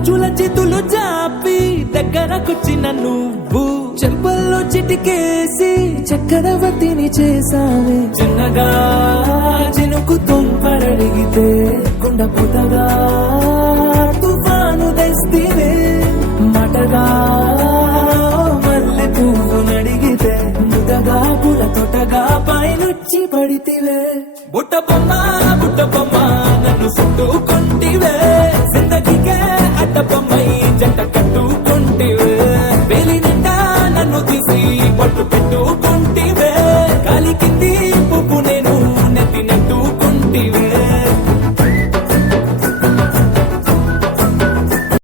గాజుల చేతులు జాపి దగ్గరకొచ్చిన నువ్వు చెంపల్లో చిటికేసి చక్రవర్తిని చేసావే చిన్నగా చినుకు తుంపరడిగితే కుండ పుతగా